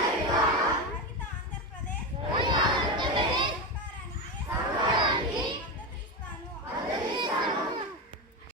Hallelujah.